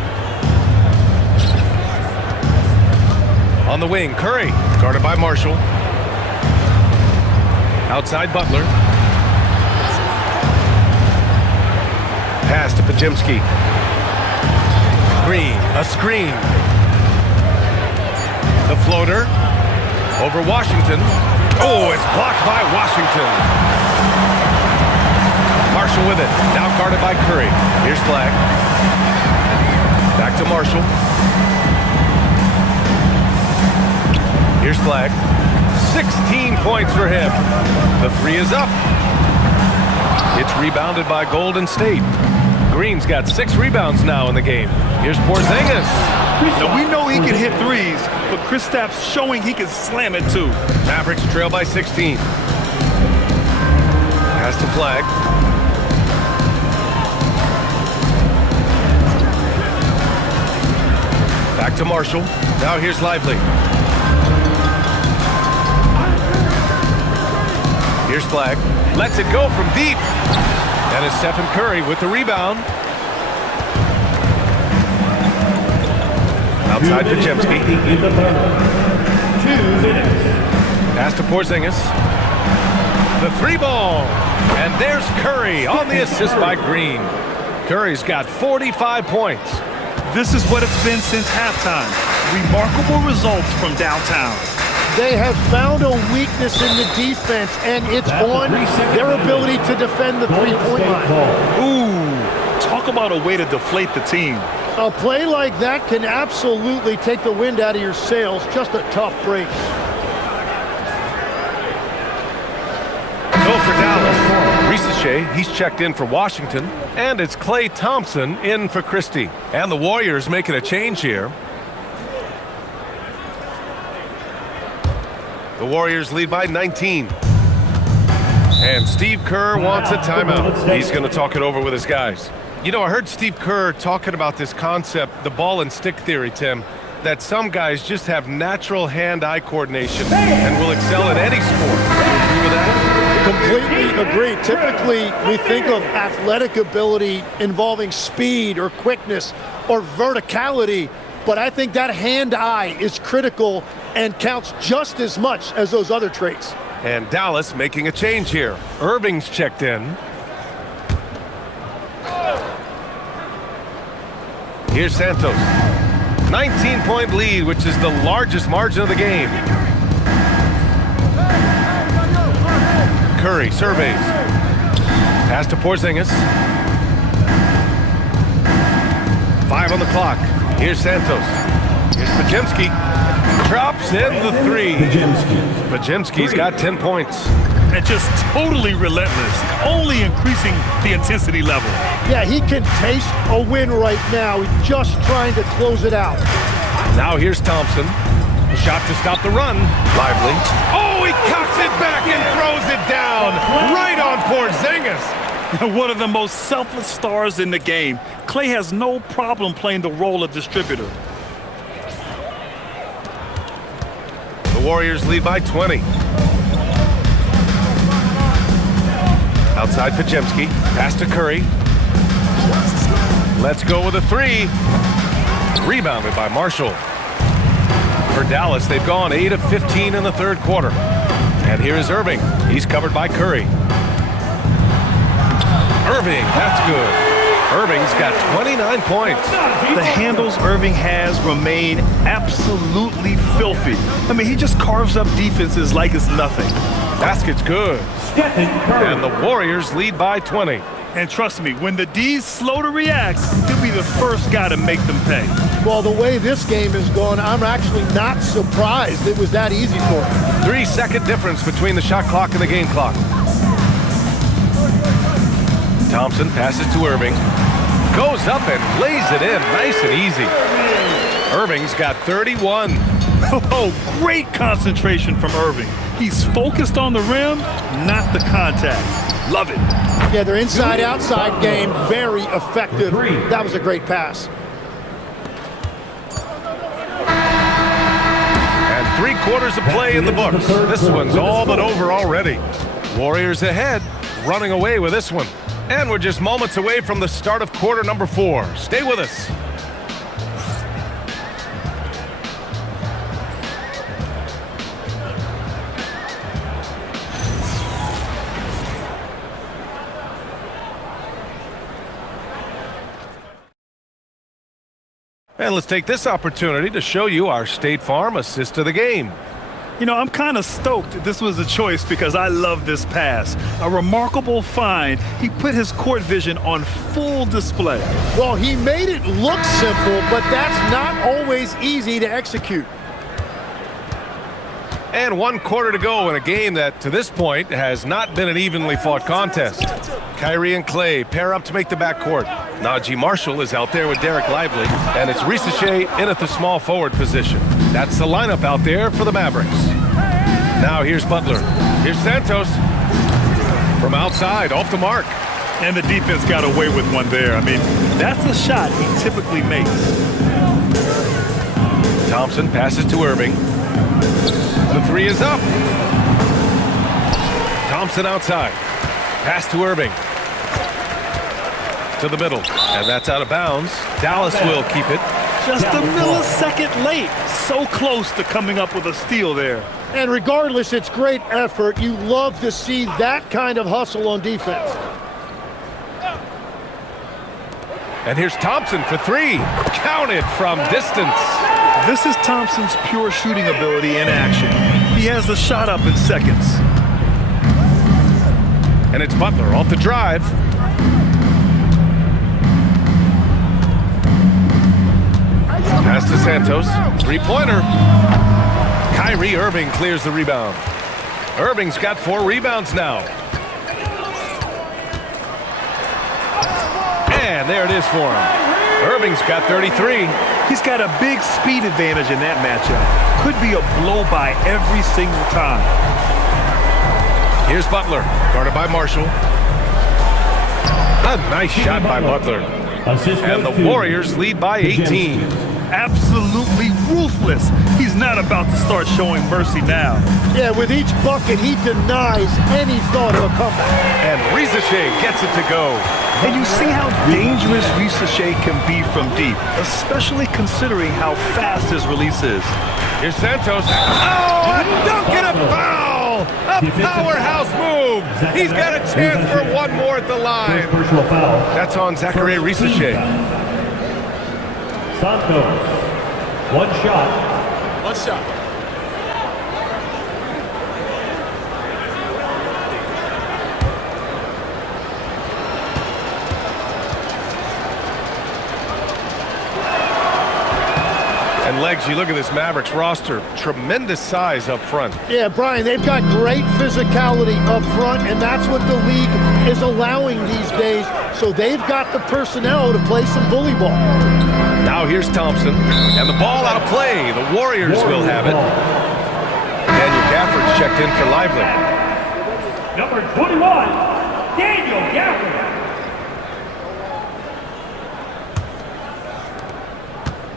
On the wing, Curry, guarded by Marshall. Outside Butler. Pass to Pajimski. Green, a screen. The floater over Washington. Oh, it's blocked by Washington. Marshall with it, now guarded by Curry. Here's Flag. Back to Marshall. Here's Flag. 16 points for him. The 3 is up. It's rebounded by Golden State. Green's got 6 rebounds now in the game. Here's Porzingis. Now we know he can hit threes, but Kristaps showing he can slam it too. Mavericks trail by 16. Pass to Flag. Back to Marshall. Now here's Lively. Here's Flag. Lets it go from deep. And it's Stephen Curry with the rebound. Outside 2 minutes Pajemski. remaining in the third. 2 minutes. Pass to Porzingis. The 3-ball. And there's Curry on the assist by Green. Curry's got 45 points. This is what it's been since halftime. Remarkable results from downtown. They have found a weakness in the defense, and it's on their ability to defend the three-point line. Ooh, talk about a way to deflate the team. A play like that can absolutely take the wind out of your sails. Just a tough break. So for Dallas, Risache, he's checked in for Washington, and it's Klay Thompson in for Christie. And the Warriors making a change here. The Warriors lead by 19. And Steve Kerr wants a timeout. He's going to talk it over with his guys. You know, I heard Steve Kerr talking about this concept, the ball and stick theory, Tim, that some guys just have natural hand-eye coordination and will excel in any sport. Do you agree with that? Completely agree. Typically, we think of athletic ability involving speed or quickness or verticality, but I think that hand-eye is critical and counts just as much as those other traits. And Dallas making a change here. Irving's checked in. Here's Santos. 19-point lead, which is the largest margin of the game. Curry surveys. Pass to Porzingis. 5 on the clock. Here's Santos. Here's Pajemski. Drops in the 3. Pajemski's got 10 points. And just totally relentless, only increasing the intensity level. Yeah, he can taste a win right now. He's just trying to close it out. Now here's Thompson. A shot to stop the run. Lively. Oh, he cocks it back and throws it down. Right on Porzingis. One of the most selfless stars in the game. Klay has no problem playing the role of distributor. The Warriors lead by 20. Outside Pajemski. Pass to Curry. Let's go with a 3. Rebounded by Marshall. For Dallas, they've gone 8 of 15 in the third quarter. And here is Irving. He's covered by Curry. Irving, that's good. Irving's got 29 points. The handles Irving has remain absolutely filthy. I mean, he just carves up defenses like it's nothing. Basket's good. And the Warriors lead by 20. And trust me, when the D's slow to react, he'll be the first guy to make them pay. Well, the way this game is going, I'm actually not surprised it was that easy for him. 3-second difference between the shot clock and the game clock. Thompson passes to Irving. Goes up and lays it in nice and easy. Irving's got 31. Oh, great concentration from Irving. He's focused on the rim, not the contact. Love it. Yeah, their inside-outside game, very effective. That was a great pass. And 3 quarters of play in the books. This one's all but over already. Warriors ahead, running away with this one. And we're just moments away from the start of quarter number 4. Stay with us. And let's take this opportunity to show you our State Farm assist of the game. You know, I'm kind of stoked this was a choice because I love this pass. A remarkable find. He put his court vision on full display. Well, he made it look simple, but that's not always easy to execute. And 1 quarter to go in a game that, to this point, has not been an evenly fought contest. Kyrie and Klay pair up to make the backcourt. Najee Marshall is out there with Derek Lively, and it's Risache in at the small forward position. That's the lineup out there for the Mavericks. Now here's Butler. Here's Santos. From outside, off the mark. And the defense got away with one there. I mean, that's a shot he typically makes. Thompson passes to Irving. The 3 is up. Thompson outside. Pass to Irving. To the middle. And that's out of bounds. Dallas will keep it. Just a millisecond late. So close to coming up with a steal there. And regardless, it's great effort. You love to see that kind of hustle on defense. And here's Thompson for three. Counted from distance. This is Thompson's pure shooting ability in action. He has the shot up in seconds. And it's Butler off the drive. Pass to Santos. Three-pointer. Kyrie Irving clears the rebound. Irving's got 4 rebounds now. And there it is for him. Irving's got 33. He's got a big speed advantage in that matchup. Could be a blow-by every single time. Here's Butler, guarded by Marshall. A nice shot by Butler. And the Warriors lead by 18. Absolutely ruthless. He's not about to start showing mercy now. Yeah, with each bucket, he denies any thought of a comeback. And Rizachet gets it to go. And you see how dangerous Rizachet can be from deep, especially considering how fast his release is. Here's Santos. Oh, a dunk and a foul! A powerhouse move! He's got a chance for one more at the line. Personal foul. That's on Zachary Rizachet. Santos. One shot. One shot. And Legs, you look at this Mavericks roster, tremendous size up front. Yeah, Brian, they've got great physicality up front, and that's what the league is allowing these days. So they've got the personnel to play some bully ball. Now here's Thompson, and the ball out of play. The Warriors will have it. Daniel Gafford's checked in for Lively. Number 21, Daniel Gafford.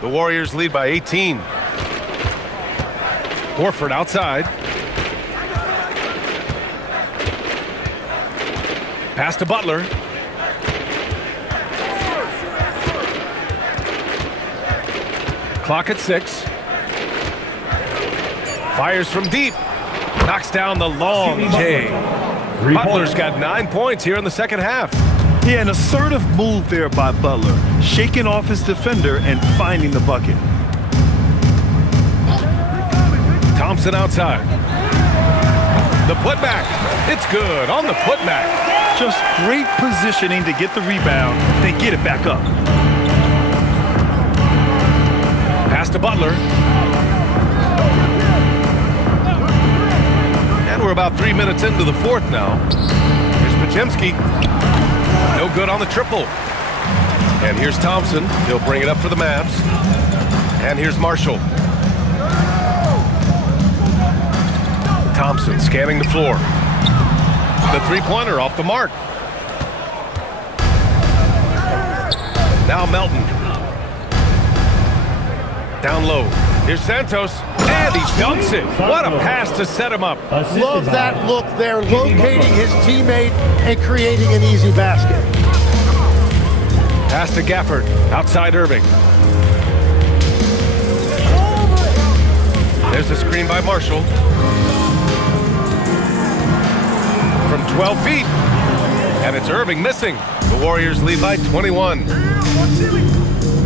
The Warriors lead by 18. Horford outside. Pass to Butler. Clock at 6. Fires from deep. Knocks down the long J. Butler's got 9 points here in the second half. Yeah, an assertive move there by Butler, shaking off his defender and finding the bucket. Thompson outside. The putback. It's good on the putback. Just great positioning to get the rebound, then get it back up. Pass to Butler. And we're about 3 minutes into the fourth now. Here's Podziemski. No good on the triple. And here's Thompson. He'll bring it up for the Mavs. And here's Marshall. Thompson scanning the floor. The three-pointer off the mark. Now Melton. Down low. Here's Santos. And he dunks it. What a pass to set him up. Love that look there, locating his teammate and creating an easy basket. Pass to Gafford. Outside Irving. There's the screen by Marshall. From 12 feet. And it's Irving missing. The Warriors lead by 21.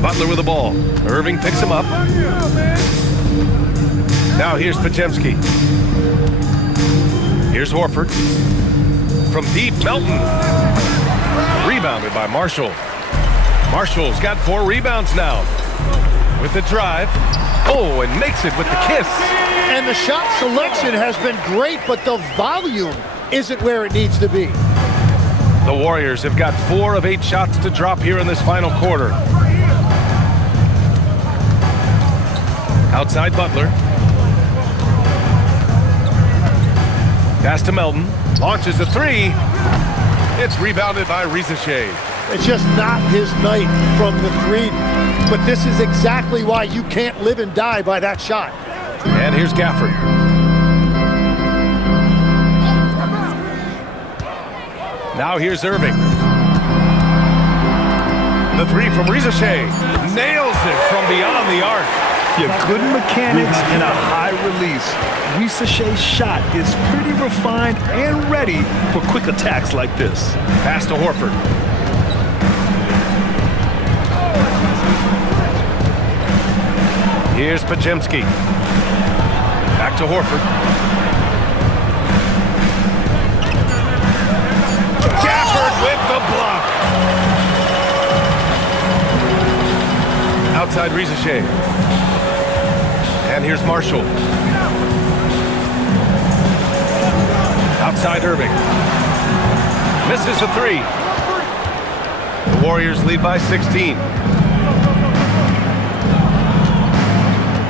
Butler with the ball. Irving picks him up. Now here's Podziemski. Here's Horford. From deep, Melton. Rebounded by Marshall. Marshall's got 4 rebounds now. With the drive. Oh, and makes it with the kiss. And the shot selection has been great, but the volume isn't where it needs to be. The Warriors have got 4 of 8 shots to drop here in this final quarter. Outside Butler. Pass to Melton. Launches a 3. It's rebounded by Rizachet. It's just not his night from the 3. But this is exactly why you can't live and die by that shot. And here's Gafford. Now here's Irving. The 3 from Rizachet. Nails it from beyond the arc. Yeah, good mechanics and a high release. Risaché's shot is pretty refined and ready for quick attacks like this. Pass to Horford. Here's Pajemski. Back to Horford. Gafford with the block. Outside Risaché. And here's Marshall. Outside Irving. Misses a three. The Warriors lead by 16.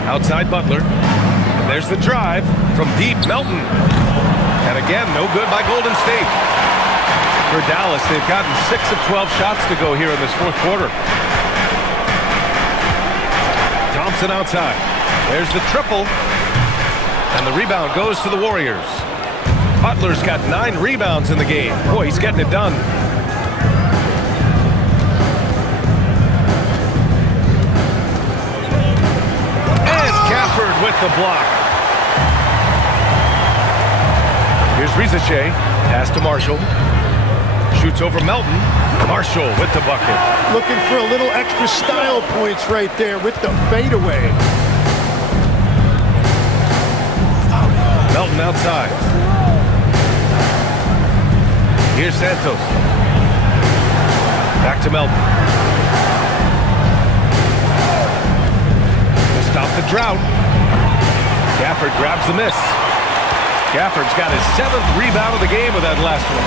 Outside Butler. And there's the drive from deep, Melton. And again, no good by Golden State. For Dallas, they've gotten 6 of 12 shots to go here in this fourth quarter. Thompson outside. There's the triple. And the rebound goes to the Warriors. Butler's got 9 rebounds in the game. Boy, he's getting it done. And Gafford with the block. Here's Risaché. Pass to Marshall. Shoots over Melton. Marshall with the bucket. Looking for a little extra style points right there with the fadeaway. Melton outside. Here's Santos. Back to Melton. To stop the drought. Gafford grabs the miss. Gafford's got his 7th rebound of the game with that last one.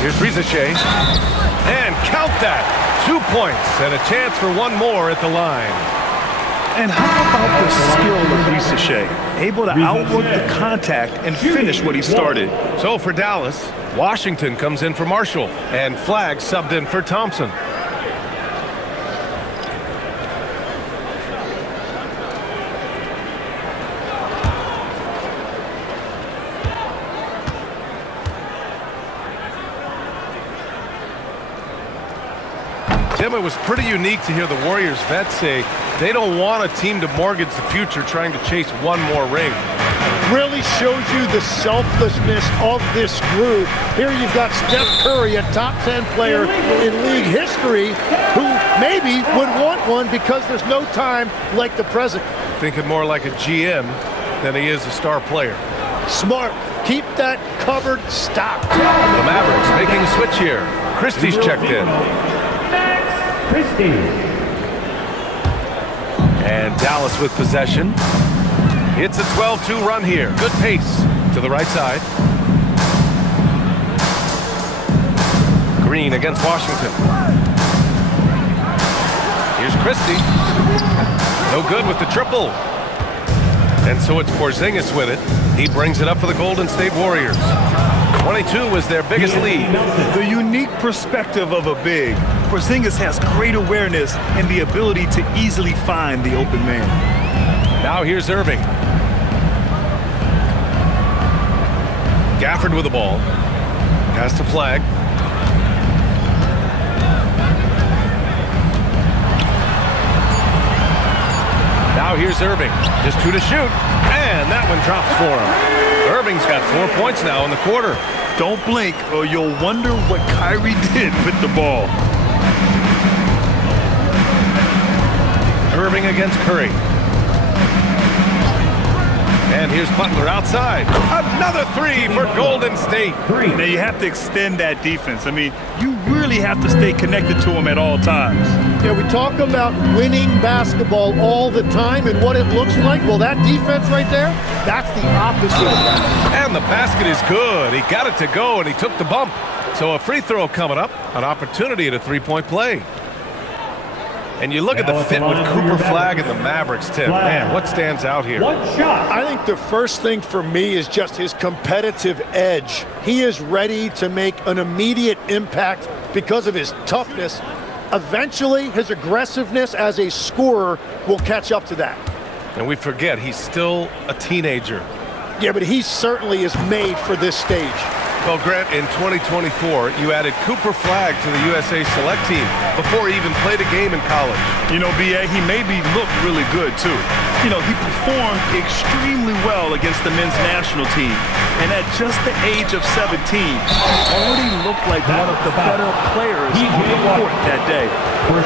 Here's Risaché. And count that. 2 points and a chance for one more at the line. And how about the skill of Risaché? Able to outwork the contact and finish what he started. So for Dallas, Washington comes in for Marshall, and Flagg subbed in for Thompson. Tim, it was pretty unique to hear the Warriors vets say they don't want a team to mortgage the future trying to chase one more ring. Really shows you the selflessness of this group. Here you've got Steph Curry, a top 10 player in league history, who maybe would want one because there's no time like the present. Thinking more like a GM than he is a star player. Smart. Keep that cupboard stocked. The Mavericks making a switch here. Christie's checked in. Christie. And Dallas with possession. It's a 12-2 run here. Good pace to the right side. Green against Washington. Here's Christie. No good with the triple. And so it's Porzingis with it. He brings it up for the Golden State Warriors. 22 was their biggest lead. The unique perspective of a big. Porzingis has great awareness and the ability to easily find the open man. Now here's Irving. Gafford with the ball. Pass to Flagg. Now here's Irving. Just 2 to shoot. And that one drops for him. Irving's got 4 points now in the quarter. Don't blink or you'll wonder what Kyrie did with the ball. Irving against Curry. And here's Butler outside. Another 3 for Golden State. Now you have to extend that defense. I mean, you really have to stay connected to him at all times. Yeah, we talk about winning basketball all the time and what it looks like. Well, that defense right there, that's the opposite of that. And the basket is good. He got it to go, and he took the bump. So a free throw coming up, an opportunity at a three-point play. And you look at the fit with Cooper, Flagg, and the Mavericks, Tim. Man, what stands out here? One shot. I think the first thing for me is just his competitive edge. He is ready to make an immediate impact because of his toughness. Eventually, his aggressiveness as a scorer will catch up to that. And we forget, he's still a teenager. Yeah, but he certainly is made for this stage. Well, Grant, in 2024, you added Cooper Flagg to the USA Select team before he even played a game in college. You know, B.A., he made me look really good, too. You know, he performed extremely well against the men's national team. And at just the age of 17, already looked like one of the better players on the court that day.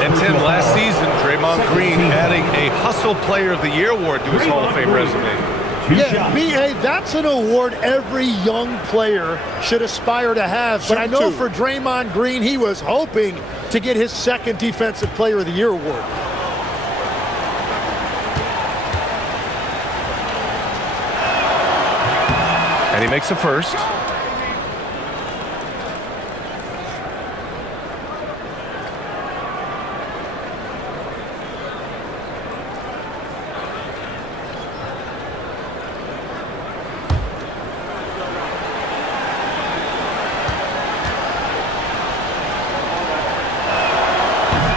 And Tim, last season, Draymond Green adding a Hustle Player of the Year award to his Hall of Fame resume. Yeah, B.A., that's an award every young player should aspire to have. But I know for Draymond Green, he was hoping to get his second Defensive Player of the Year award. And he makes the first.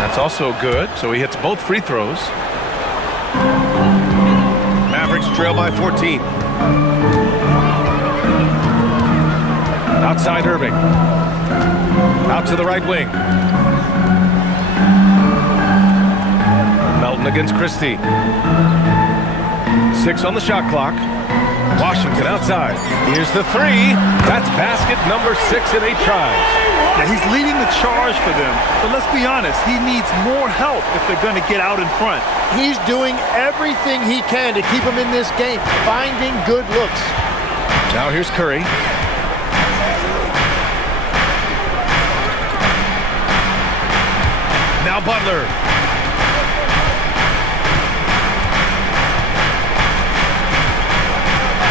That's also good, so he hits both free throws. Mavericks trail by 14. Outside Irving. Out to the right wing. Melton against Christie. 6 on the shot clock. Washington outside. Here's the three. That's basket number 6 in 8 tries. Now, he's leading the charge for them, but let's be honest, he needs more help if they're going to get out in front. He's doing everything he can to keep him in this game, finding good looks. Now here's Curry. Now Butler.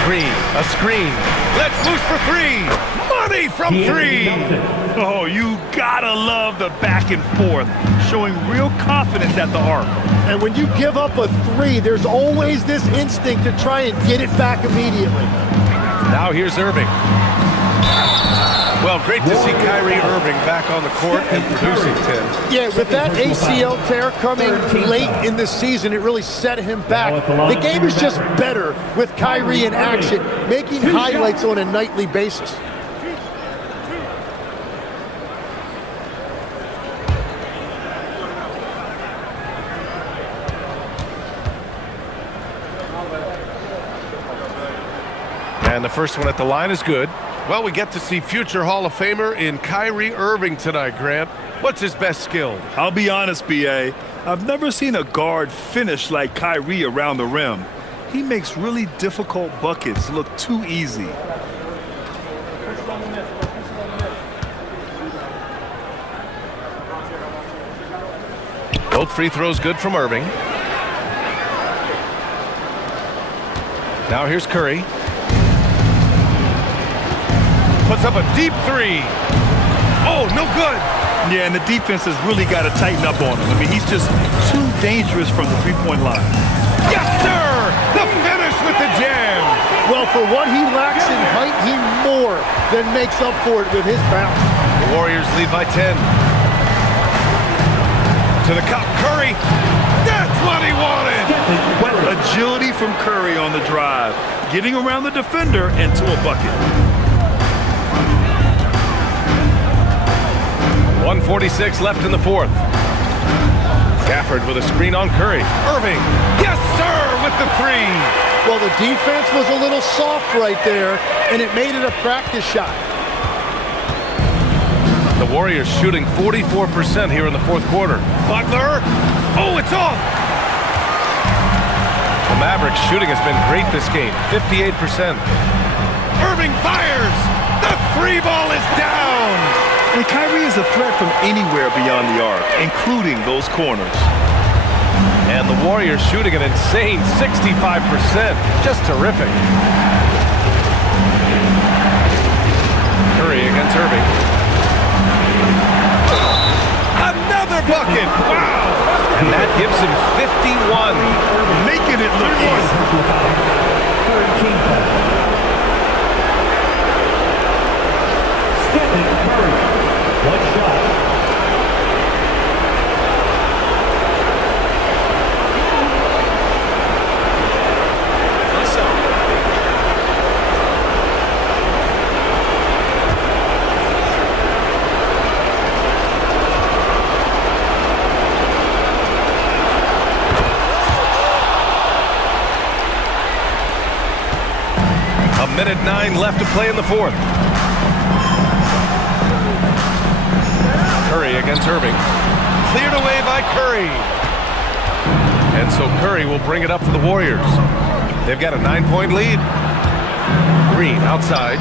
Green, a screen. Let's loose for three. Money from three. Oh, you gotta love the back and forth, showing real confidence at the arc. And when you give up a three, there's always this instinct to try and get it back immediately. Now here's Irving. Well, great to see Kyrie Irving back on the court and producing, Tim. Yeah, with that ACL tear coming late in the season, it really set him back. The game is just better with Kyrie in action, making highlights on a nightly basis. And the first one at the line is good. Well, we get to see future Hall of Famer in Kyrie Irving tonight, Grant. What's his best skill? I'll be honest, B.A., I've never seen a guard finish like Kyrie around the rim. He makes really difficult buckets look too easy. Both free throws good from Irving. Now here's Curry. Puts up a deep three. Oh, no good. Yeah, and the defense has really got to tighten up on him. I mean, he's just too dangerous from the three-point line. Yes, sir! The finish with the jam. Well, for what he lacks in height, he more than makes up for it with his bounce. The Warriors lead by 10. To the cup, Curry. That's what he wanted. What agility from Curry on the drive. Getting around the defender and to a bucket. 1:46 left in the fourth. Gafford with a screen on Curry. Irving, yes sir, with the three. Well, the defense was a little soft right there, and it made it a practice shot. The Warriors shooting 44% here in the fourth quarter. Butler, oh, it's off. The Mavericks shooting has been great this game, 58%. Irving fires. The three ball is down. And Kyrie is a threat from anywhere beyond the arc, including those corners. And the Warriors shooting an insane 65%. Just terrific. Curry against Irving. Another bucket. Wow. And that gives him 51. Making it look easy. Stephen Curry. One shot. left to play in the fourth. Curry against Irving. Cleared away by Curry. And so Curry will bring it up for the Warriors. They've got a 9-point lead. Green outside.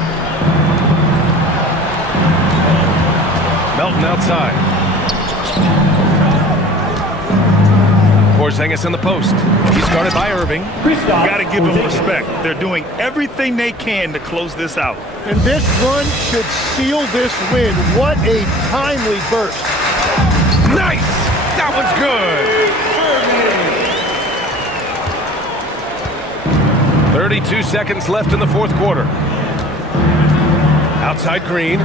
Melton outside. Porzingis in the post. He's guarded by Irving. You got to give them respect. They're doing everything they can to close this out. And this run should seal this win. What a timely burst. Nice! That one's good. 32 seconds left in the fourth quarter. Outside Green.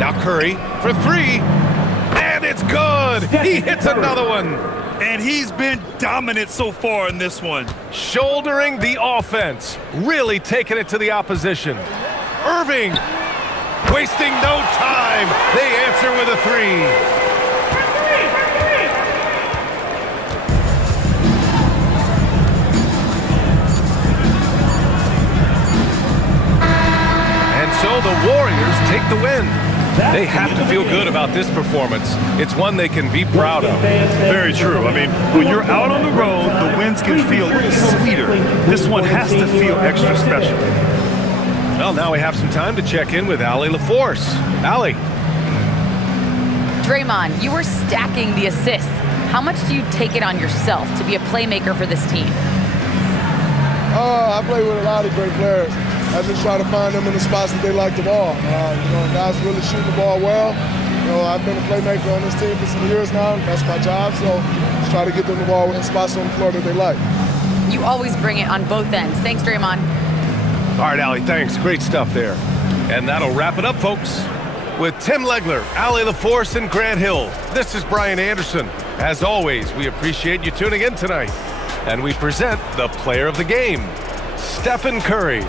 Now Curry for three. And it's good. He hits another one. And he's been dominant so far in this one. Shouldering the offense. Really taking it to the opposition. Irving. Wasting no time. They answer with a three. So the Warriors take the win. They have to feel good about this performance. It's one they can be proud of. Very true. I mean, when you're out on the road, the wins can feel sweeter. This one has to feel extra special. Well, now we have some time to check in with Allie LaForce. Allie. Draymond, you were stacking the assists. How much do you take it on yourself to be a playmaker for this team? I play with a lot of great players. I just try to find them in the spots that they like the ball. Guys really shooting the ball well. I've been a playmaker on this team for some years now. That's my job, so just try to get them the ball in spots on the floor that they like. You always bring it on both ends. Thanks, Draymond. All right, Allie, thanks. Great stuff there. And that'll wrap it up, folks. With Tim Legler, Allie LaForce, and Grant Hill, this is Brian Anderson. As always, we appreciate you tuning in tonight. And we present the player of the game, Stephen Curry.